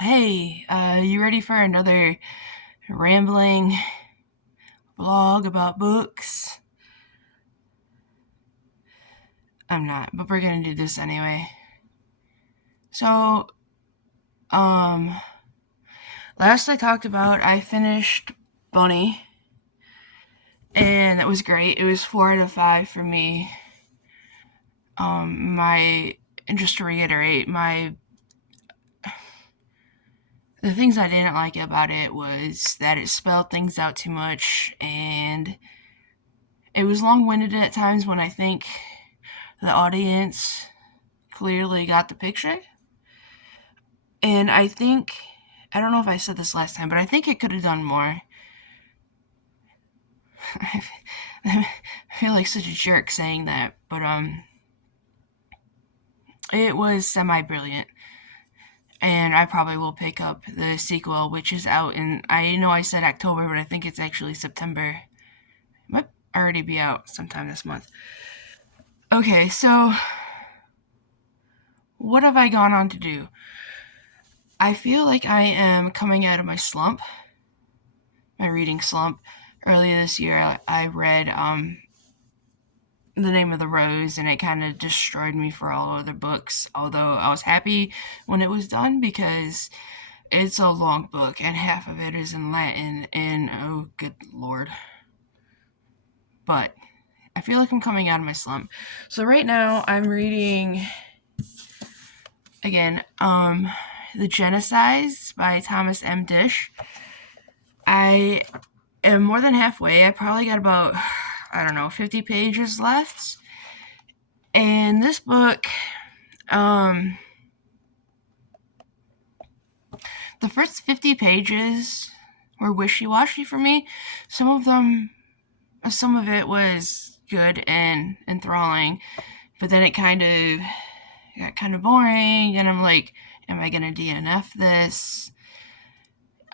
Hey, you ready for another rambling vlog about books? I'm not, but we're gonna do this anyway. So, um, last I talked about, I finished Bunny, and it was great. It was 4 out of 5 for me. And just to reiterate, the things I didn't like about it was that it spelled things out too much, and it was long-winded at times when I think the audience clearly got the picture. And I don't know if I said this last time, but I think it could have done more. I feel like such a jerk saying that, but it was semi-brilliant. And I probably will pick up the sequel, which is out in, I know I said October, but I think it's actually September. It might already be out sometime this month. Okay, so what have I gone on to do? I feel like I am coming out of my slump, my reading slump. Earlier this year, I read The Name of the Rose, and it kind of destroyed me for all other books. Although I was happy when it was done because it's a long book and half of it is in Latin, and oh, good lord. But I feel like I'm coming out of my slump. So right now I'm reading again The Genocides by Thomas M. Dish. I am more than halfway. I probably got about, I don't know, 50 pages left. And this book, the first 50 pages were wishy-washy for me. Some of it was good and enthralling, but then it got kind of boring, and I'm like, am I gonna DNF this?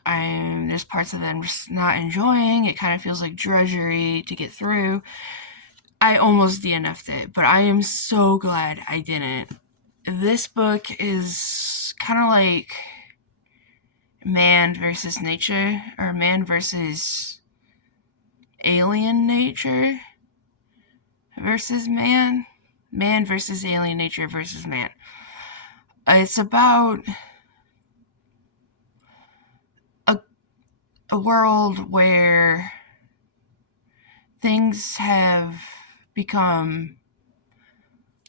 There's parts of it I'm just not enjoying. It kind of feels like drudgery to get through. I almost DNF'd it, but I am so glad I didn't. This book is kind of like man versus nature, or man versus alien nature versus man versus alien nature versus man. It's about a, a world where things have become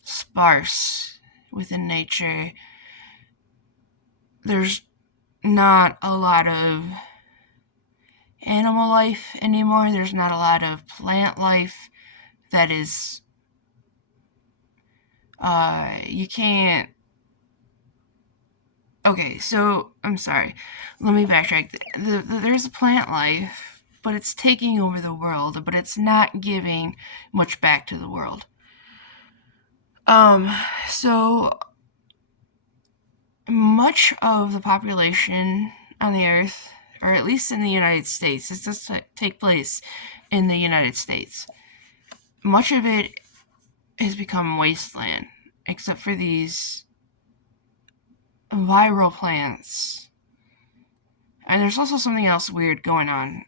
sparse within nature. There's not a lot of animal life anymore. There's not a lot of plant life that is, you can't. Okay, so I'm sorry. Let me backtrack. There's a plant life, but it's taking over the world, but it's not giving much back to the world. Um, so much of the population on the earth, or at least in the United States, this does take place in the United States. Much of it has become wasteland, except for these viral plants. And there's also something else weird going on.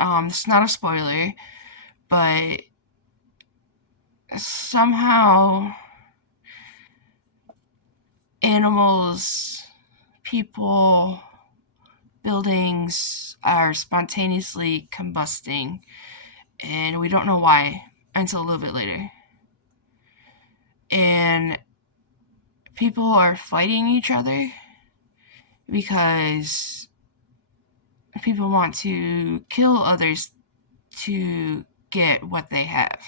It's not a spoiler, but somehow animals, people, buildings are spontaneously combusting, and we don't know why until a little bit later. And people are fighting each other because people want to kill others to get what they have.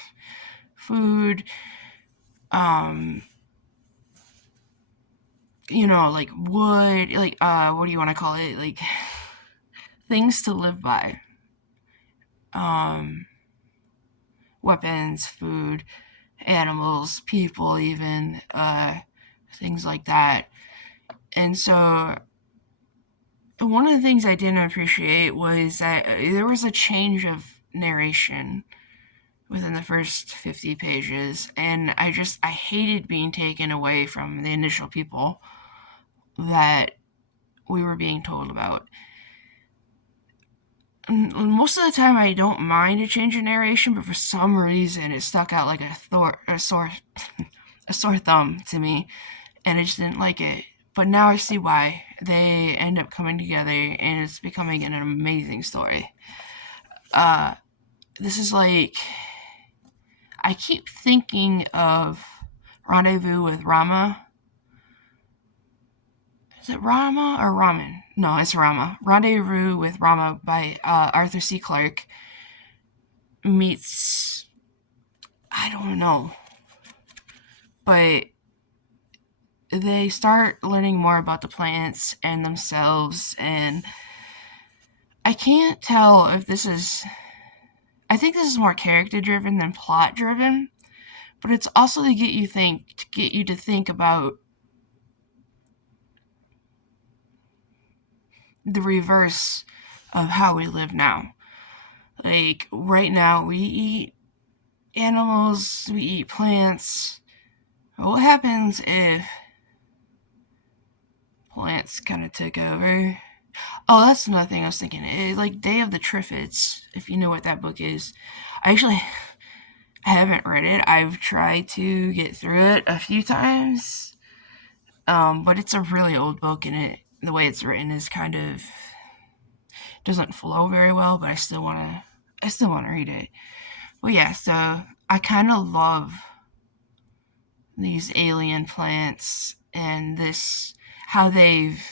Food, um, like wood, like, what do you want to call it? Like, things to live by. Um, Weapons, food, animals, people, even, things like that. And so, one of the things I didn't appreciate was that there was a change of narration within the first 50 pages, and I hated being taken away from the initial people that we were being told about. Most of the time, I don't mind a change in narration, but for some reason, it stuck out like a sore thumb to me, and I just didn't like it. But now I see why. They end up coming together, and it's becoming an amazing story. This is like, I keep thinking of Rendezvous with Rama. Is it Rama or Ramen? No, it's Rama. Rendezvous with Rama by Arthur C. Clarke meets, I don't know, but they start learning more about the plants and themselves, and I can't tell if this is, I think this is more character driven than plot driven, but it's also to get you to think about the reverse of how we live now. Like, right now, we eat animals, we eat plants. What happens if plants kind of took over? Oh, that's another thing I was thinking. Like Day of the Triffids, if you know what that book is. I haven't read it. I've tried to get through it a few times, but it's a really old book, and the way it's written is kind of doesn't flow very well. But I still wanna read it. But yeah, so I kind of love these alien plants and how they've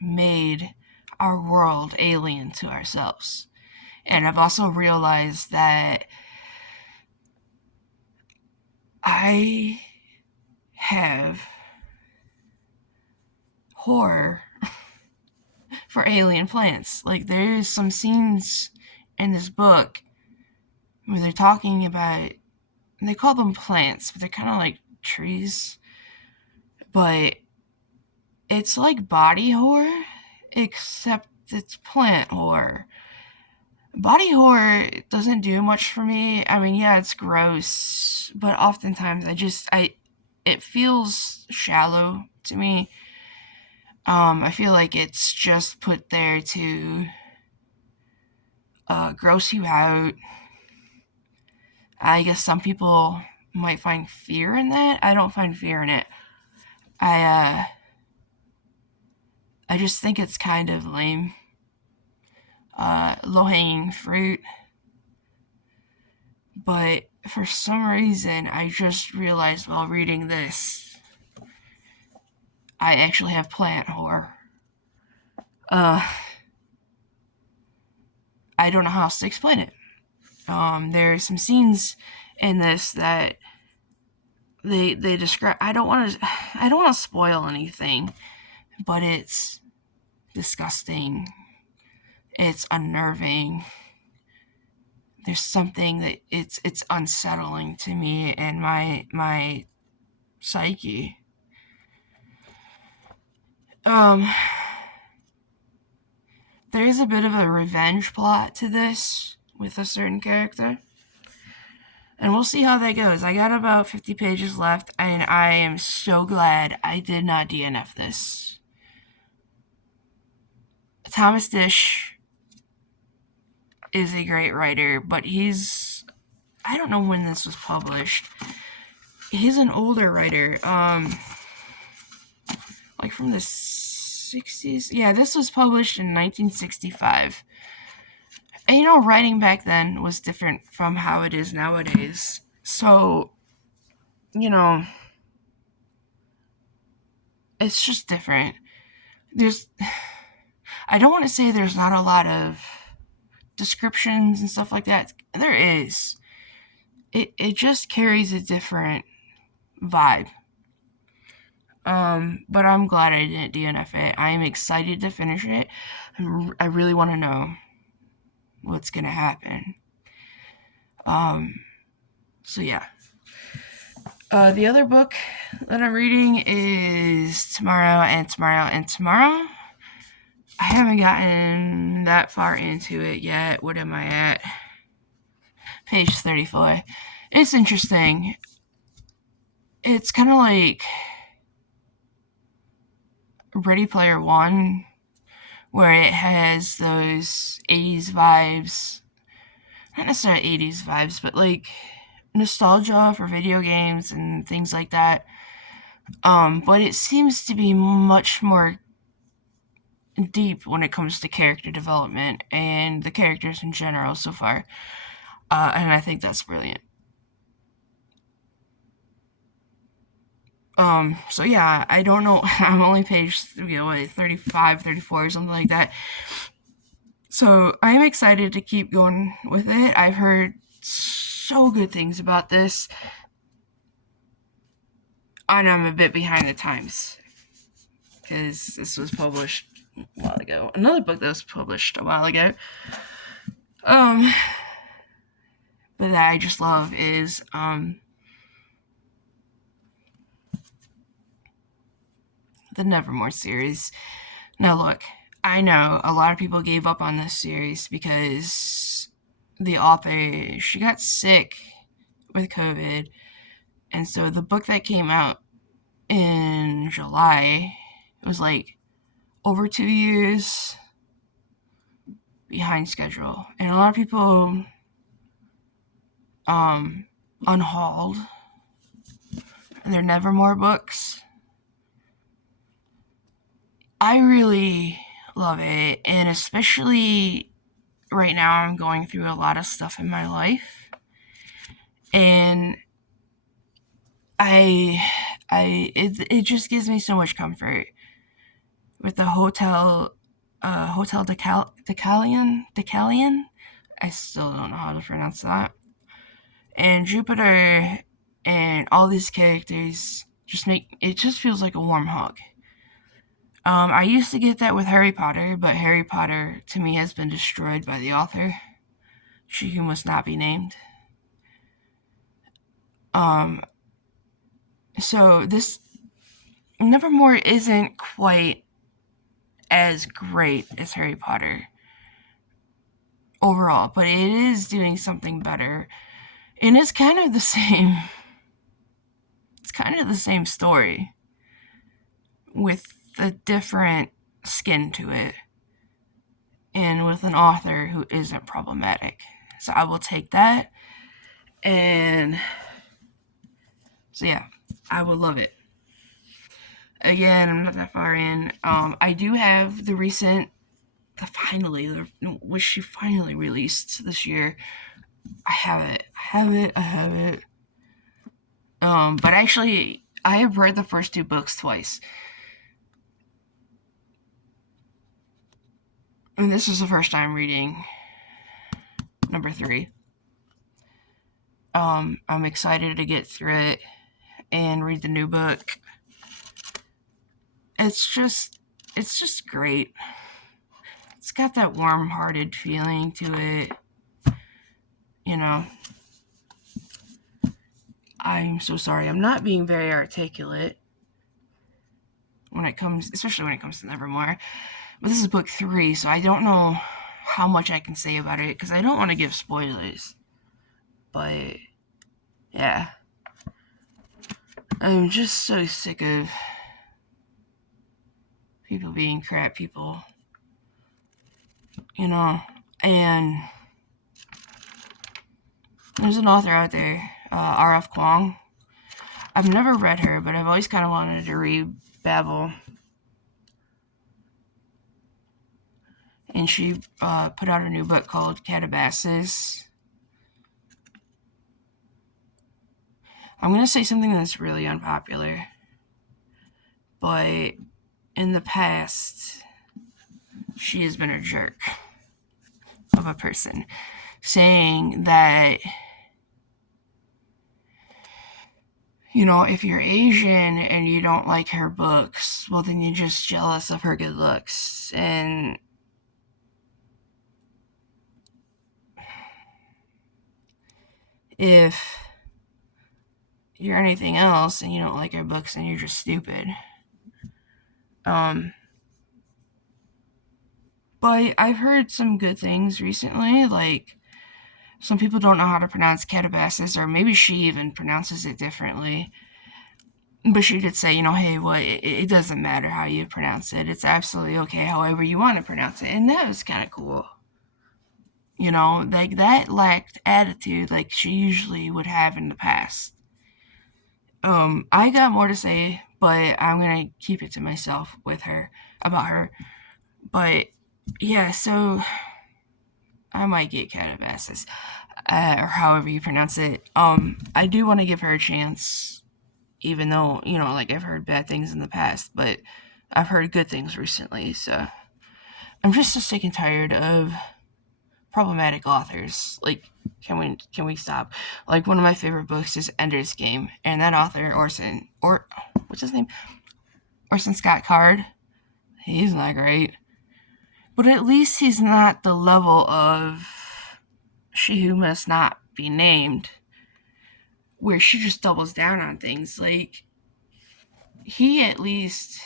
made our world alien to ourselves. And I've also realized that I have horror for alien plants. Like, there's some scenes in this book where they're talking about, they call them plants, but they're kind of like trees. But it's like body horror, except it's plant horror. Body horror doesn't do much for me. I mean, yeah, it's gross, but oftentimes it feels shallow to me. I feel like it's just put there to gross you out. I guess some people might find fear in that. I don't find fear in it. I just think it's kind of lame. Low-hanging fruit. But for some reason, I just realized while reading this, I actually have plant horror. I don't know how else to explain it. There's some scenes in this that they describe. I don't want to spoil anything, but it's disgusting. It's unnerving. There's something that it's unsettling to me and my psyche. There is a bit of a revenge plot to this with a certain character. And we'll see how that goes. I got about 50 pages left, and I am so glad I did not DNF this. Thomas Dish is a great writer, but I don't know when this was published. He's an older writer, like from the 60s. Yeah, this was published in 1965. And writing back then was different from how it is nowadays. So, it's just different. I don't want to say there's not a lot of descriptions and stuff like that. There is. It just carries a different vibe. But I'm glad I didn't DNF it. I am excited to finish it. I really want to know what's gonna happen. So yeah. The other book that I'm reading is Tomorrow and Tomorrow and Tomorrow. I haven't gotten that far into it yet. What am I at? Page 34. It's interesting. It's kind of like Ready Player One, where it has those 80s vibes. Not necessarily 80s vibes, but like nostalgia for video games and things like that. But it seems to be much more deep when it comes to character development and the characters in general so far. And I think that's brilliant. So yeah, I don't know. I'm only page 35, 34, or something like that. So I'm excited to keep going with it. I've heard so good things about this, and I'm a bit behind the times because this was published a while ago. Another book that was published a while ago, but that I just love is the Nevermoor series. Now look, I know a lot of people gave up on this series because the author, she got sick with COVID, and so the book that came out in July, it was like over 2 years behind schedule, and a lot of people unhauled their Nevermoor books. I really love it, and especially right now I'm going through a lot of stuff in my life, and it just gives me so much comfort with the Hotel Decalion. I still don't know how to pronounce that. And Jupiter and all these characters just make it just feels like a warm hug. I used to get that with Harry Potter, but Harry Potter to me has been destroyed by the author. She who must not be named. So this Nevermore isn't quite as great as Harry Potter overall, but it is doing something better. And it's kind of the same. It's kind of the same story with a different skin to it, and with an author who isn't problematic. So I will take that. And so yeah, I will love it. Again, I'm not that far in. I do have the recent, which she finally released this year. I have it. But actually, I have read the first two books twice. And this is the first time reading number 3. I'm excited to get through it and read the new book. It's just great. It's got that warm-hearted feeling to it. You know, I'm so sorry. I'm not being very articulate especially when it comes to Nevermoor. But this is book 3, so I don't know how much I can say about it because I don't want to give spoilers. But yeah, I'm just so sick of people being crap people, and there's an author out there, R.F. Kuang. I've never read her, but I've always kind of wanted to read Babel. And she put out a new book called Calabasas. I'm going to say something that's really unpopular, but in the past, she has been a jerk of a person, saying that, if you're Asian and you don't like her books, well, then you're just jealous of her good looks. And if you're anything else and you don't like her books, then you're just stupid. But I've heard some good things recently, like some people don't know how to pronounce Calabasas, or maybe she even pronounces it differently. But she did say, hey, well, it doesn't matter how you pronounce it. It's absolutely okay however you want to pronounce it. And that was kind of cool. Like that lacked attitude like she usually would have in the past. I got more to say, but I'm gonna keep it to myself with her about her. But yeah, so I might get kind of asses, or however you pronounce it. I do want to give her a chance, even though like I've heard bad things in the past, but I've heard good things recently. So I'm just so sick and tired of problematic authors. Like, can we stop? Like, one of my favorite books is Ender's Game, and that author what's his name? Orson Scott Card. He's not great, but at least he's not the level of She Who Must Not Be Named, where she just doubles down on things. Like, he at least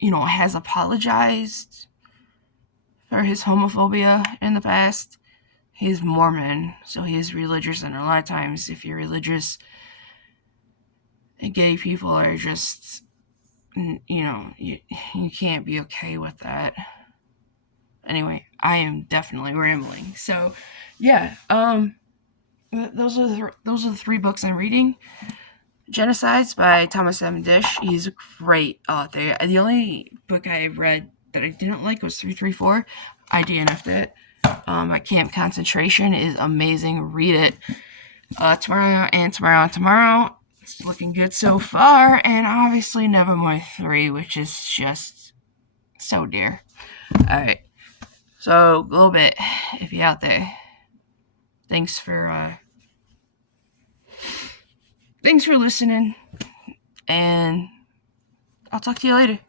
has apologized for his homophobia in the past. He's Mormon, so he is religious, and a lot of times, if you're religious, gay people are just, you can't be okay with that. Anyway, I am definitely rambling. So, yeah, those are the three books I'm reading. Genocides by Thomas M. Dish. He's a great author. The only book I read that I didn't like was 334. I DNF'd it. My Camp Concentration is amazing. Read it. Tomorrow and tomorrow and tomorrow. It's looking good so far. And obviously Nevermoor 3, which is just so dear. Alright. So, a little bit, if you're out there. Thanks for listening. And I'll talk to you later.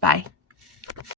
Bye.